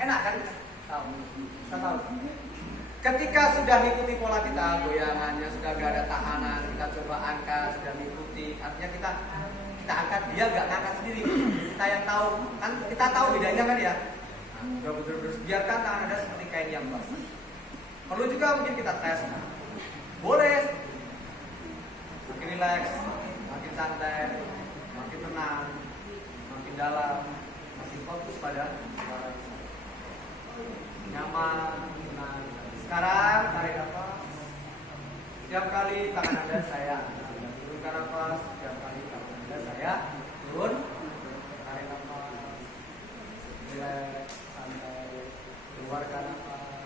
Enak kan? Tahu. Kita tahu. Ketika sudah mengikuti pola kita, goyangannya sudah gak ada tahanan, kita coba angkat, sudah mengikuti, artinya kita angkat, dia gak ngangkat sendiri. Kita yang tahu, kan kita tahu bedanya kan ya. Nah, betul-betul biarkan tangan Anda seperti kain yang basah. Perlu juga mungkin kita tes. Boleh. Makin rileks, makin santai, makin tenang, makin dalam, makin fokus pada suara. Nyaman, tenang. Sekarang tarik nafas. Setiap kali tangan Anda saya turunkan nafas. Setiap kali tangan Anda saya turun. Tarik nafas. Rileks, santai. Keluarkan nafas.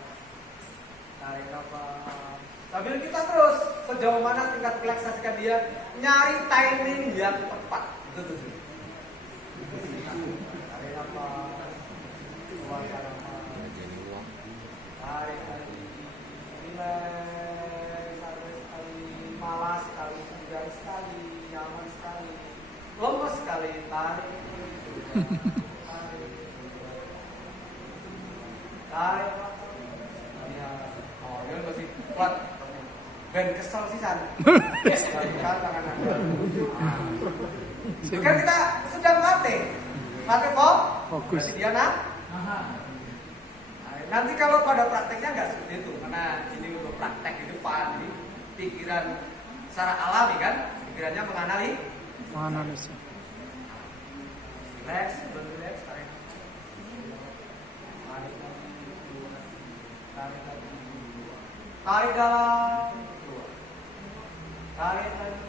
Tarik nafas. Sambil kita terus sejauh mana tingkat relaksasikan dia, nyari timing yang tepat. Itu tuh. Tarik nafas. Keluarkan nafas. Tarik. Sekali, malas sekali, segar sekali, nyaman sekali, lemes sekali, tarik, oh ini masih kuat, ben kesel sih san, balikan tangan Anda. Kan kita sedang latih fokus. Berarti dia nanti kalau pada prakteknya nggak seperti itu, karena ini untuk praktek hidupan, ini pikiran secara alami kan, pikirannya menganalisa. Relax, tarik. Tarik dalam, tarik lagi.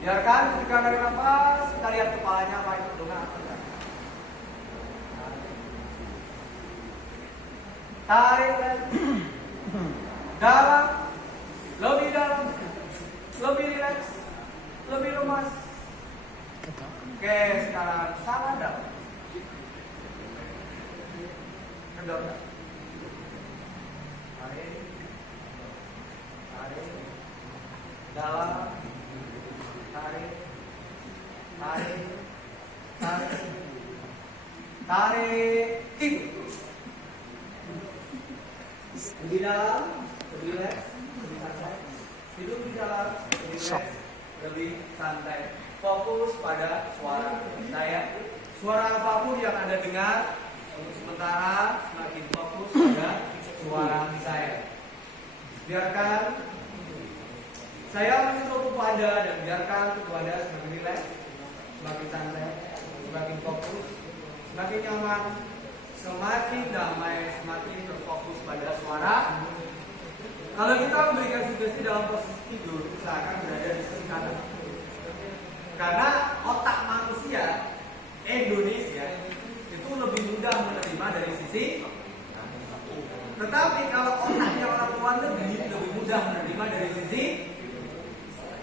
Biarkan ketika dari nafas, kita lihat kepalanya apa itu dengan apa. Tarik lagi. Dalam, lebih rileks, lebih lemas. Oke, sekarang sama dalam. Kendor. Tarik. Dalam. Tarik. Tidur. Lebih dalam, lebih rileks, lebih santai. Hidup di dalam, lebih rileks, lebih santai. Fokus pada suara saya. Suara apapun yang Anda dengar, untuk sementara semakin fokus pada suara saya. Biarkan saya menyentuh tubuh Anda dan biarkan tubuh Anda semakin rileks, semakin santai, semakin fokus, semakin nyaman, semakin damai, semakin terfokus pada suara. Kalau kita memberikan sugesti dalam posisi tidur, usahakan berada di sisi kanan. Karena otak manusia Indonesia itu lebih mudah menerima dari sisi. Tetapi kalau otaknya orang luar negeri lebih mudah menerima dari sisi.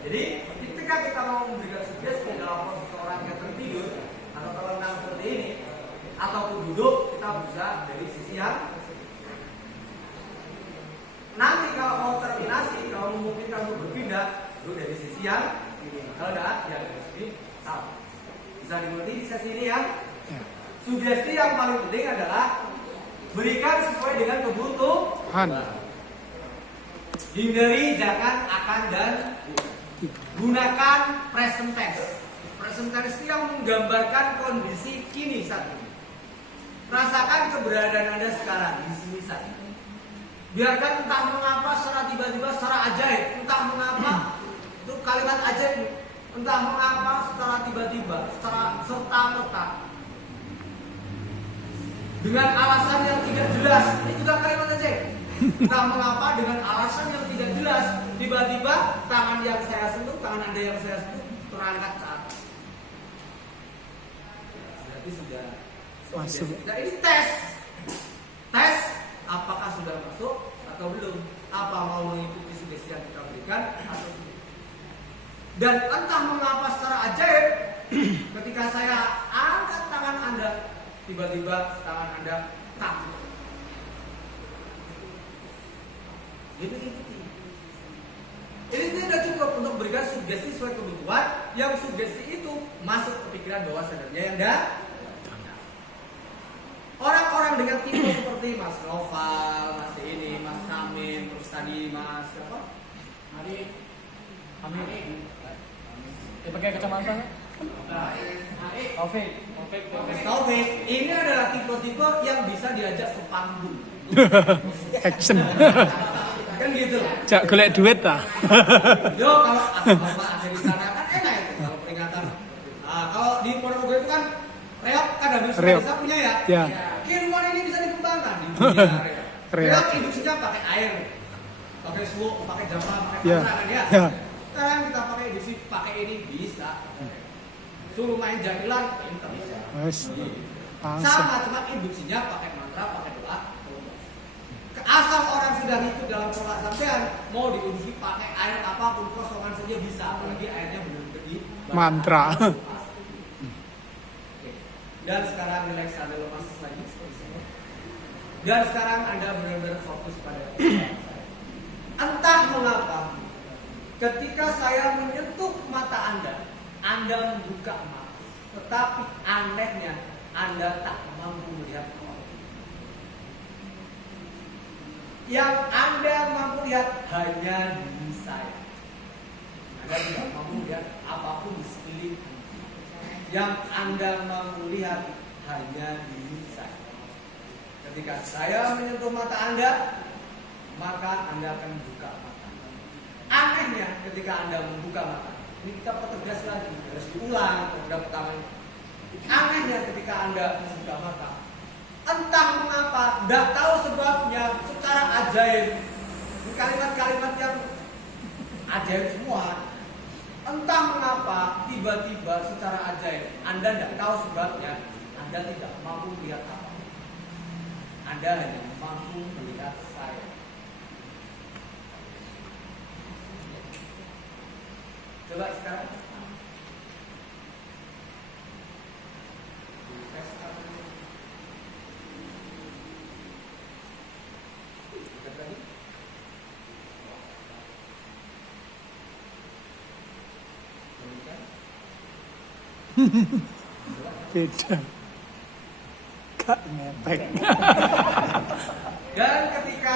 Jadi ketika kita mau memberikan sugesti dalam posisi orang yang tertidur atau terlentang seperti ini, ataupun duduk, kita bisa dari sisi yang. Nanti kalau mau terminasi, kalau memungkinkan untuk berpindah, duduk dari sisi yang ini. Kalau tidak, ya dari sini sama. Bisa dimengerti di sesi ini ya. Sugesti yang paling penting adalah berikan sesuai dengan kebutuhan. Hindari jangan, akan, dan gunakan present tense. Present tense itu yang menggambarkan kondisi kini saat ini. Rasakan keberadaan Anda sekarang di sini saat ini. Biarkan entah mengapa secara tiba-tiba, secara ajaib, entah mengapa itu kalimat ajaib, entah mengapa secara tiba-tiba, secara serta-merta, dengan alasan yang tidak jelas, ini juga kalimat ajaib. Entah mengapa dengan alasan yang tidak jelas, tiba-tiba tangan yang saya sentuh, tangan Anda yang saya sentuh terangkat ke atas. Berarti sudah masuk. Nah, ini tes apakah sudah masuk atau belum, apa mau mengikuti sugesti yang kita berikan atau tidak. Dan entah mengapa secara ajaib ketika saya angkat tangan Anda, tiba-tiba tangan Anda kaku. Itu ikuti. Ini tidak cukup untuk berikan sugesti sesuai kebutuhan, yang sugesti itu masuk ke pikiran bawah sadarnya yang orang dengan titel seperti Mas Noval, Mas ini, Mas Amin, terus tadi Mas apa? Amin. Dia pakai kacamata. Taufik. Mas Taufik, ini adalah tipe-tipe yang bisa diajak ke panggung. Action. Kan gitu. Jak golek duit ta. Yo kalau ada di sana kan enak itu kalau peringatan. Nah, kalau di Ponorogo itu kan reok kan habis desa punya ya. Ya. Kiruan ini bisa dikembangkan di dunia reok. Reok. Reok induksinya pakai air, pakai suhu, pakai jambal, pakai Ya. panah kan ya. Ya. Sekarang kita pakai induksi, pakai ini bisa. Suruh main jadilan, pinter bisa. Wes. Langsung. Sama, cuma induksinya pakai mantra, pakai doa. Asal orang sudah hidup dalam pola sampean, mau diuji pakai air apapun kosongan saja bisa, apalagi airnya benar-benar di Mantra. Dan sekarang relax, ada lemas lagi seperti semua. Dan sekarang Anda benar-benar fokus pada entah mengapa ketika saya menyentuh mata Anda membuka mata, tetapi anehnya Anda tak mampu melihat apa. Yang Anda mampu lihat hanya diri saya. Anda tidak mampu melihat apapun di sekeliling. Yang Anda mampu lihat hanya diri saya. Ketika saya menyentuh mata Anda, maka Anda akan membuka mata. Anehnya ketika Anda membuka mata, ini kita pertegas lagi, harus diulang program pertama ini. Anehnya ketika Anda membuka mata, entah mengapa, tidak tahu sebabnya, secara ajaib, kalimat-kalimat yang ajaib semua. Entah mengapa, tiba-tiba secara ajaib, Anda tidak tahu sebabnya, Anda tidak mampu melihat apa. Anda hanya mampu melihat saya. Coba sekarang. Beda. Gak ngepek. Dan ketika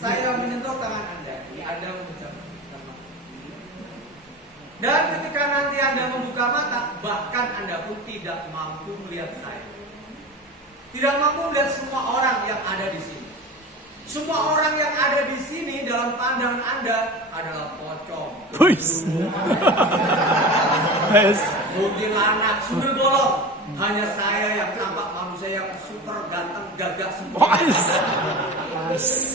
saya menyentuh tangan Anda memecah. Dan ketika nanti Anda membuka mata, bahkan Anda pun tidak mampu melihat saya. Tidak mampu melihat semua orang yang ada di sini. Semua orang yang ada di sini dalam pandangan Anda adalah pocong. Wis. Wes. Mungkin anak sundel bolong. Hanya saya yang tampak manusia yang super ganteng, gagah sempurna.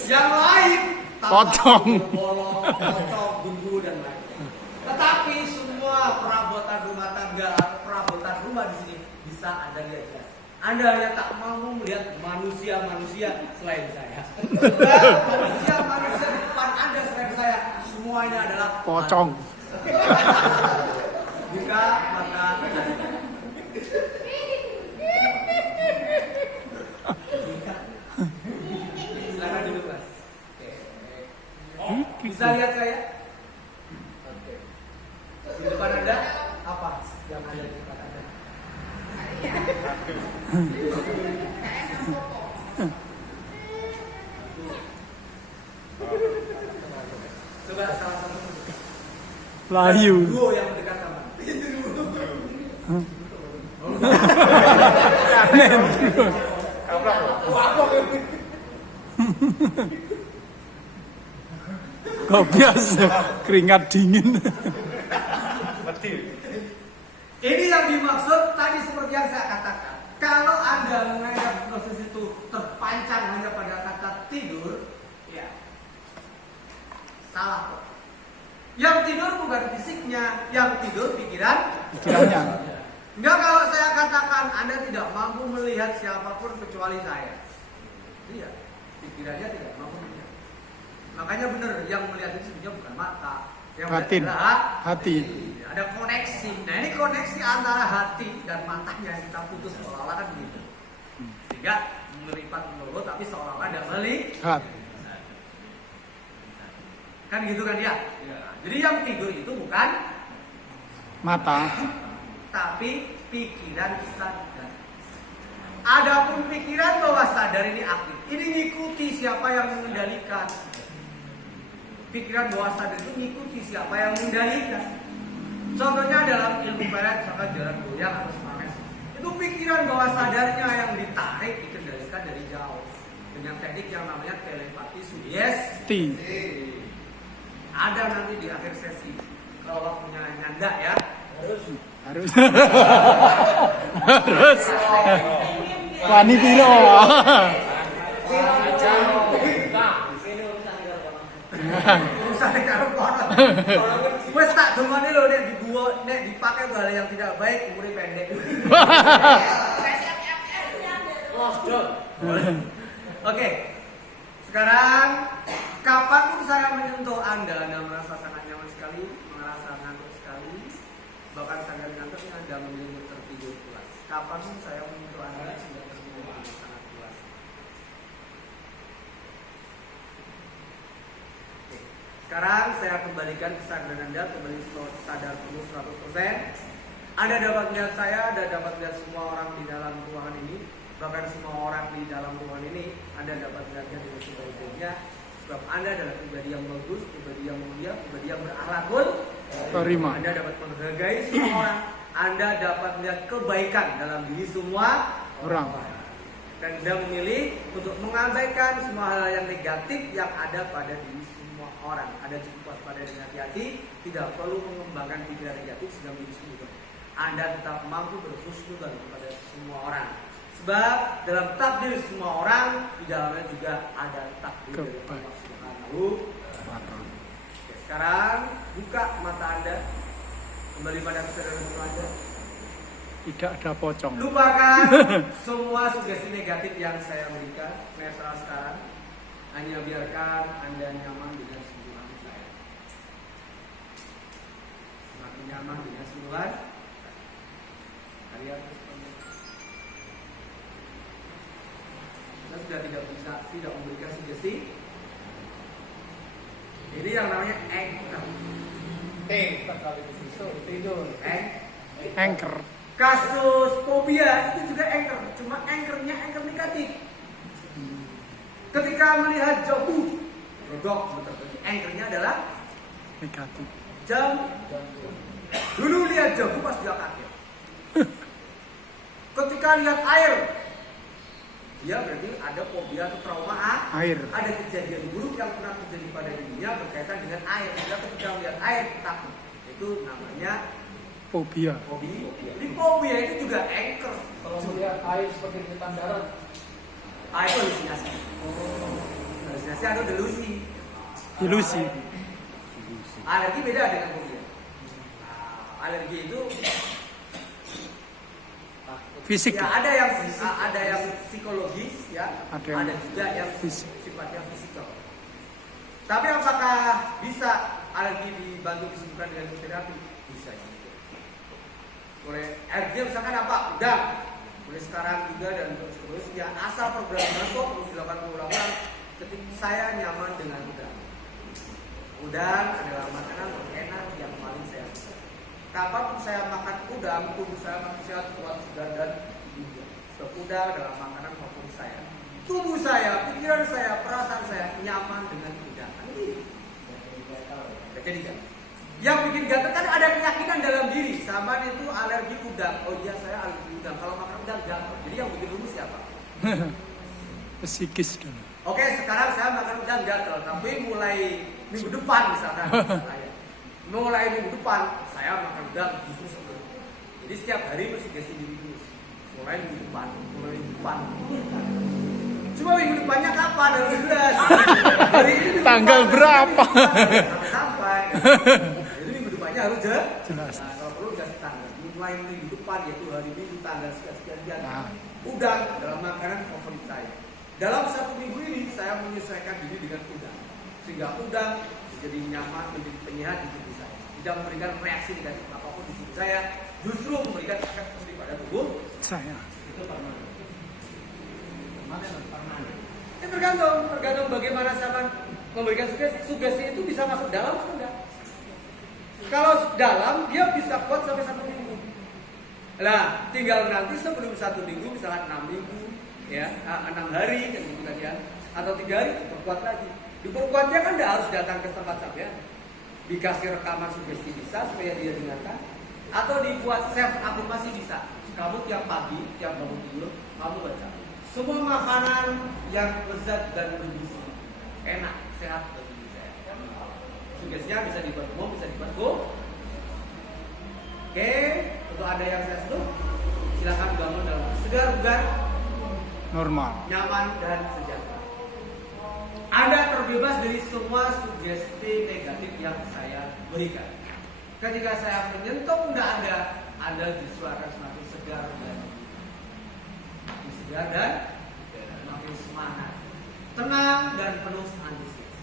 Yang lain tampak Pocong. sundel bolong, pocong, gundu dan lain-lain. Tetapi semua perabotan rumah tangga, perabotan rumah di sini bisa Anda lihat jelas. Anda hanya tak mampu melihat manusia-manusia selain saya. Dan manusia-manusia di depan Anda selain saya, semuanya adalah Pocong. Buka mata Anda. Silakan duduk, Mas. Oke. Bisa lihat saya? Oke. Di depan Anda apa yang ada di depan Anda? Coba salah satu Layu. duo yang mendekat sama. Kok biasa keringat dingin. Ini yang dimaksud tadi seperti yang saya katakan. Kalau Anda menganggap proses itu terpancang hanya pada kata tidur, ya salah kok. Yang tidur bukan fisiknya, yang tidur Pikirannya. Enggak, kalau saya katakan Anda tidak mampu melihat siapapun kecuali saya. Iya, pikirannya tidak mampu melihat. Makanya benar, yang melihat itu sebenarnya bukan mata, yang melihat Batin. adalah Hati. ada koneksi. Nah, ini koneksi antara hati dan matanya yang kita putus seolah-olah kan begitu. Sehingga melipat mulut tapi seolah-olah ada melihat. Kan gitu kan ya? Jadi yang tidur itu bukan Mata. tapi pikiran sadar. Adapun pikiran bawah sadar ini aktif. Ini ngikuti siapa yang mengendalikan. Pikiran bawah sadar itu ngikuti siapa yang mengendalikan. Contohnya dalam ilmu pelet, misalkan jalan goyang atau smash. Itu pikiran bawah sadarnya yang ditarik, dikendalikan dari jauh. Dengan teknik yang namanya telepati sugesti. Ada nanti di akhir sesi. Kalau waktunya nyanda ya. Harus. Wani pilo. Urusan karo kono. Wes tak dongane lho nek dibuwo nek dipakai hal yang tidak baik umure pendek. Oke. Sekarang kapan pun saya menyentuh Anda merasa sangat nyaman sekali, merasa ngantuk sekali, bahkan sangat ngantuk Anda memilih tertidur pulas. Kapan pun saya menyentuh Anda sudah tertidur sangat pulas. Oke. Sekarang saya kembalikan kesadaran Anda kembali sadar penuh 100%. Anda dapat melihat saya, Anda dapat melihat semua orang di dalam ruangan ini. Bahkan semua orang di dalam ruangan ini Anda dapat melihatnya dengan sebaik-baiknya. Sebab Anda adalah pribadi yang bagus, pribadi yang mulia, pribadi yang berakhlakul Terima. Anda dapat menghargai semua orang. Anda dapat melihat kebaikan dalam diri semua Orang. Dan Anda memilih untuk mengabaikan semua hal yang negatif yang ada pada diri semua orang. Anda cukup waspada dan hati-hati, tidak perlu mengembangkan pikiran negatif sehingga menjadi sungguh. Anda tetap mampu berhusnuzon kepada semua orang. Sebab dalam takdir semua orang di dalamnya juga ada takdir dari Allah Subhanahu wa Ta'ala. Sekarang buka mata Anda kembali pada kesadaran Anda. Tidak ada pocong. Lupakan semua sugesti negatif yang saya berikan. Netral sekarang hanya biarkan Anda nyaman dengan sentuhan saya. Semakin nyaman dengan sentuhan kalian kita sudah tidak memberikan sugesti. Ini yang namanya anchor. Anchor. Kasus fobia itu juga anchor, cuma anchornya anchor negatif. Ketika melihat jauh, rodok, berarti anchornya adalah Negatif. jam. Dulu lihat jauh pas dia kaget. Ketika lihat air, dia berarti ada fobia atau trauma Air. Ada kejadian buruk yang pernah terjadi pada dirinya berkaitan dengan air. Dia ketika melihat air takut. Itu namanya Fobia. fobia. Jadi fobia itu juga anchor. Kalau melihat air seperti kejutan darat, Air itu halusinasi. Halusinasi atau delusi. Ilusi. Alergi beda dengan fobia. Alergi itu Fisik. ya ada yang psikologis ya, Ada yang ada juga yang fisik. sifatnya fisikal. Tapi apakah bisa alergi dibantu disembuhkan dengan terapi? Bisa juga. Boleh alergi misalkan apa? Udang. Boleh sekarang juga dan terus ya asal program masuk terus dilakukan pengulangan. Ketika saya nyaman dengan udang. Udang adalah makanan enak yang paling saya suka. Kapan saya makan udang, tubuh saya makin sehat, kuat, segar dan juga. Sebab udang adalah makanan favorit saya. Tubuh saya, pikiran saya, perasaan saya nyaman dengan udang. Ketiga, yang bikin gatal kan ada keyakinan dalam diri. Sama itu alergi udang. Oh iya saya alergi udang. Kalau makan udang gatal. Jadi yang bikin rumus siapa? Psikis dulu. Oke, sekarang saya makan udang gatal. Tapi mulai minggu depan misalkan. Mulai minggu depan saya makan udang justru sebelum. Jadi setiap hari bersugesti diri terus. Mulai minggu depan. Cuma minggu depannya kapan? Harus jelas. Hari ini minggu Tanggal depan, berapa? Sampai. Jadi minggu depannya harus Jelas. Nah, kalau perlu dikasih tanggal. Mulai minggu depan yaitu hari Minggu tanggal sekian. Nah. Udang adalah makanan favorit saya. Dalam satu minggu ini saya menyesuaikan diri dengan udang. Sehingga udang menjadi nyaman, menjadi penyehat di tubuh saya. Tidak memberikan reaksi negatif apapun di tubuh saya. Justru memberikan efek positif pada tubuh Saya. itu permanen. Permanen. Ya tergantung bagaimana saya memberikan sugesti. Sugesti itu bisa masuk dalam atau enggak. Kalau dalam dia bisa kuat sampai 1 minggu. Nah, tinggal nanti sebelum 1 minggu, misalkan 6 minggu, ya, 6 hari, kan gitu kan ya, atau 3 hari, diperkuat lagi. Diperkuatnya kan tidak harus datang ke tempat sampean. Dikasih rekaman sugesti bisa supaya dia dengarkan, atau dibuat self afirmasi bisa. Kamu tiap pagi, tiap bangun tidur, kamu baca. Semua makanan yang lezat dan bergizi, enak, sehat bagi diri saya. Sugestinya bisa dibuat umum, bisa dibuat Oke, untuk Anda yang saya sebut, silakan bangun dalam segar bugar, Normal. nyaman dan sejahtera. Anda terbebas dari semua sugesti negatif yang saya berikan. Ketika saya menyentuh pundak Anda justru akan semakin segar dan makin segar dan makin semangat, tenang dan penuh antusias.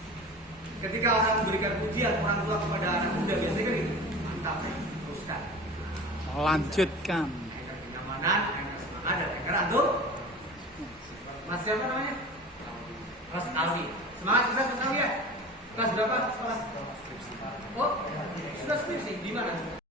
Ketika orang memberikan pujian orang tua kepada anak muda biasanya kan gitu, mantap, teruskan. Lanjutkan. Agar kenyamanan, agar semangat dan agar antum. Mas siapa namanya? Mas Alfi. Semangat sukses Mas Alfi ya. Kelas berapa sekolah? Oh, sudah skripsi di mana?